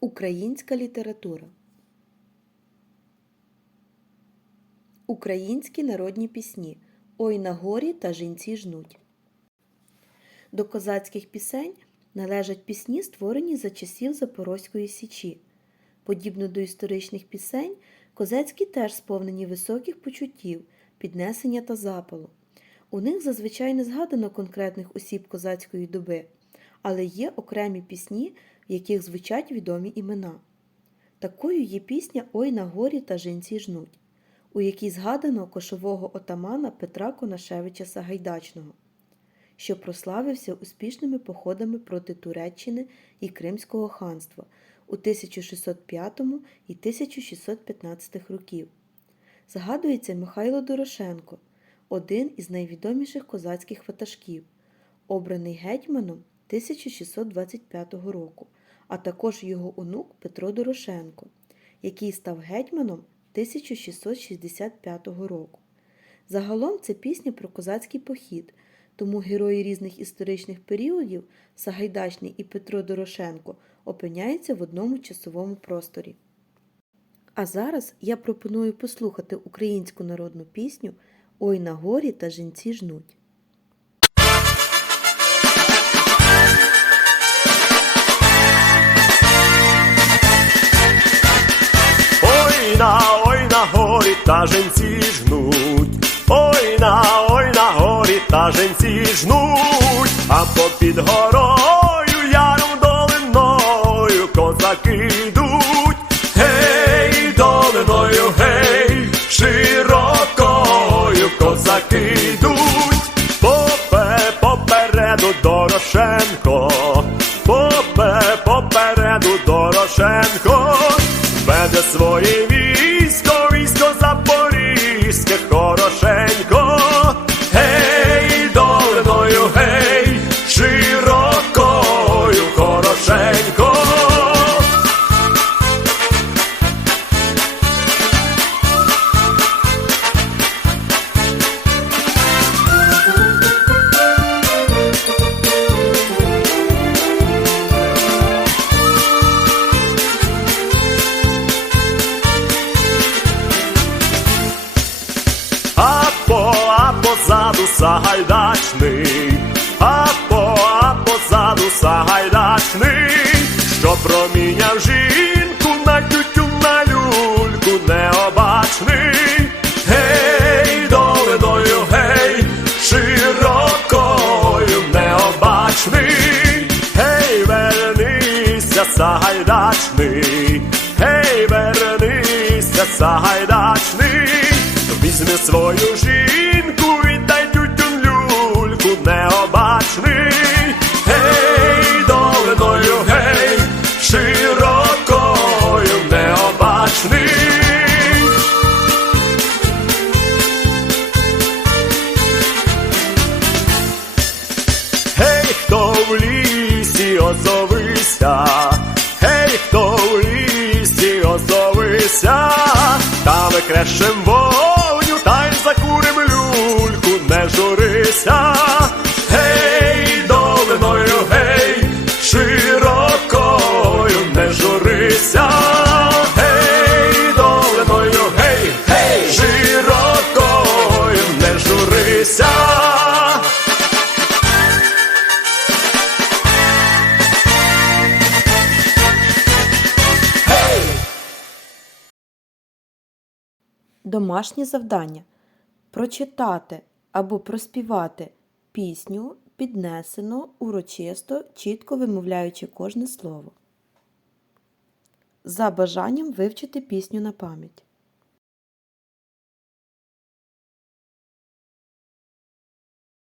Українська література. Українські народні пісні Ой на горі та жінці жнуть. До козацьких пісень належать пісні, створені за часів Запорозької Січі. Подібно до історичних пісень, козацькі теж сповнені високих почуттів, піднесення та запалу. У них зазвичай не згадано конкретних осіб козацької доби, але є окремі пісні, в яких звучать відомі імена. Такою є пісня Ой на горі та жінці жнуть, у якій згадано кошового отамана Петра Конашевича Сагайдачного, що прославився успішними походами проти Туреччини і Кримського ханства у 1605 і 1615 років. Згадується Михайло Дорошенко, один із найвідоміших козацьких ватажків, обраний гетьманом 1625 року, а також його онук Петро Дорошенко, який став гетьманом 1665 року. Загалом це пісня про козацький похід, тому герої різних історичних періодів Сагайдачний і Петро Дорошенко опиняються в одному часовому просторі. А зараз я пропоную послухати українську народну пісню Ой на горі та жінці жнуть. Горі та женці жнуть. Ой на, ой на горі та женці жнуть, а попід горою яром долиною козаки йдуть. Гей, долиною, гей, широкою козаки йдуть. Попе попереду Дорошенко, позаду сагайдачний, а по, а позаду сагайдачний, що проміняв жінку на тютю на люльку необачний. Гей, долиною, гей, широкою необачний. Гей, вернися, сагайдачний, гей, вернися, сагайдачний. Візьми свою жінку, озовися, гей, хто в лісі озовися, та викрешем вогню, та й закурим люльку, не журися. Домашнє завдання прочитати або проспівати пісню, піднесено, урочисто, чітко вимовляючи кожне слово. За бажанням вивчити пісню на пам'ять.